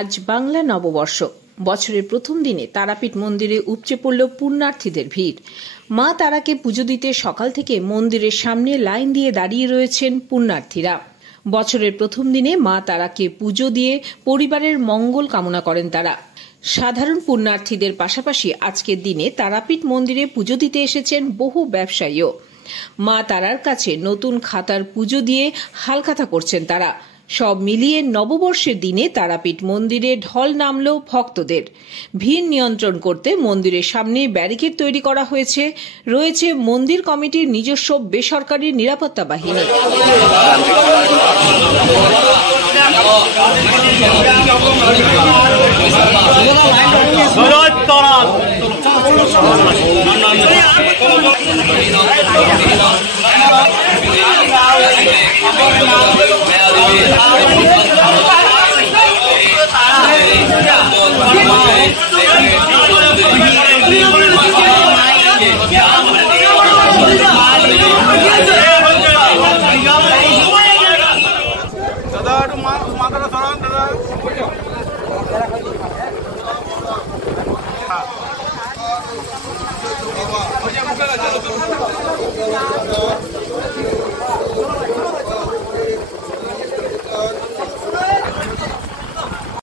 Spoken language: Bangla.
আজ বাংলা নববর্ষ। বছরের প্রথম দিনে তারাপীঠ মন্দিরে উপচে পড়ল পুণ্যার্থীদের ভিড়। মা তারাকে পুজো দিতে সকাল থেকে মন্দিরের সামনে লাইন দিয়ে দাঁড়িয়ে রয়েছেন পুণ্যার্থীরা। বছরের প্রথম দিনে মা তারাকে পুজো দিয়ে পরিবারের মঙ্গল কামনা করেন তারা। সাধারণ পুণ্যার্থীদের পাশাপাশি আজকের দিনে তারাপীঠ মন্দিরে পুজো দিতে এসেছেন বহু ব্যবসায়ীও। মা তারার কাছে নতুন খাতার পুজো দিয়ে হালখাতা করছেন তারা। সব মিলিয়ে নববর্ষের দিনে তারাপীঠ মন্দিরে ঢল নামল ভক্তদের। ভিড় নিয়ন্ত্রণ করতে মন্দিরের সামনে ব্যারিকেড তৈরি করা হয়েছে। রয়েছে মন্দির কমিটির নিজস্ব বেসরকারি নিরাপত্তা বাহিনী। দাদা